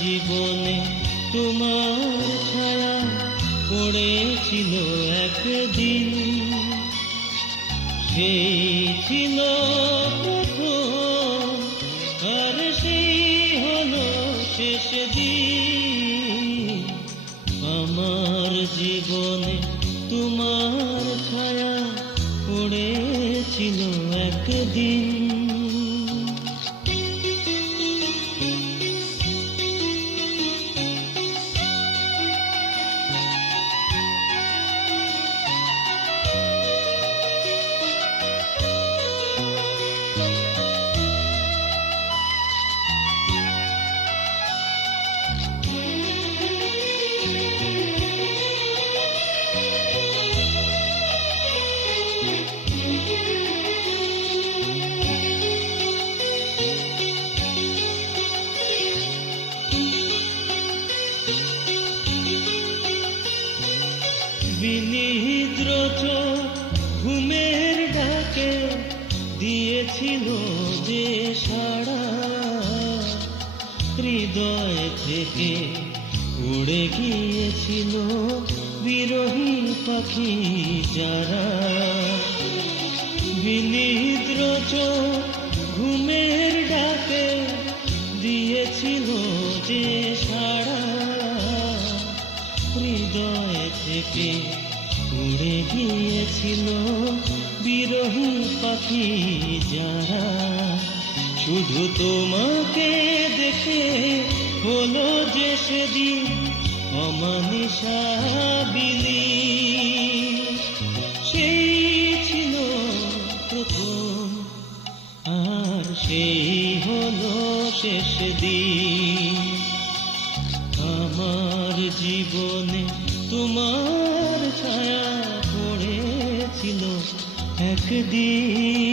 জীবনে তোমার ছায়া পড়েছিল একদিন, সেই ছিল প্রথম আর সেই হলো শেষ দিন। আমার জীবনে তোমার ছায়া পড়েছিল একদিন। বিনিদ্র চোখ ঘুমের ডাকে দিয়েছিল যে সাড়া, হৃদয় থেকে উড়ে গিয়েছিল বিরহী পাখি যারা। বিনিদ্র চোখ ঘুমের ডাকে দিয়েছিল যে সাড়া, হৃদয় থেকে উড়ে গিয়েছিল বিরহী পাখি যারা। শুধু তোমাকে দেখে হলো যে সেদিন অমানিসা বিলীন। সেই ছিল প্রথম আর সেই হলো শেষ দিন। আমার জীবনে তোমার ছায়া পড়েছিল একদিন।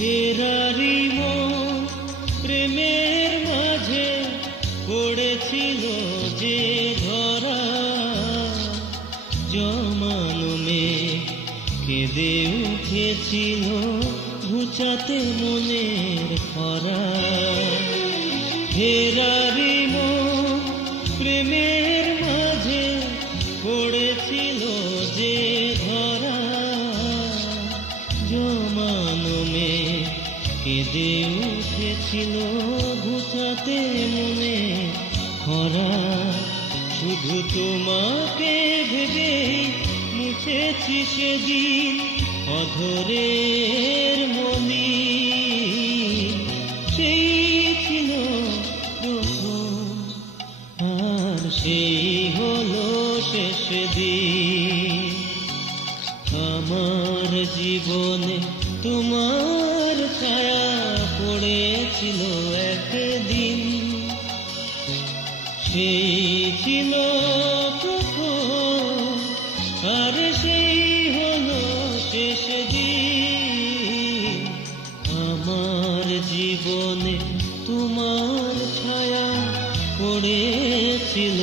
ফেরারি মন প্রেমের মাঝে পড়েছিল যে ধরা, জমানো মেঘ কেঁদে উঠেছিল ঘুচাতে মনের খরা। ফেরারি মন প্রেমের মাঝে পড়েছিল যে ধরা, জমানো মেঘ কেঁদে উঠেছিল ঘুচাতে মনে খরা। শুধু তোমাকে ভেবে মুছেছি সেদিন অধরের মনি। সেই ছিল প্রথম আর সেই হলো শেষ দিন। আমার জীবনে তোমার ছায়া পড়েছিল একদিন, সেই ছিল প্রথম আর সেই হলো শেষ দিন। আমার জীবনে তোমার ছায়া পড়েছিল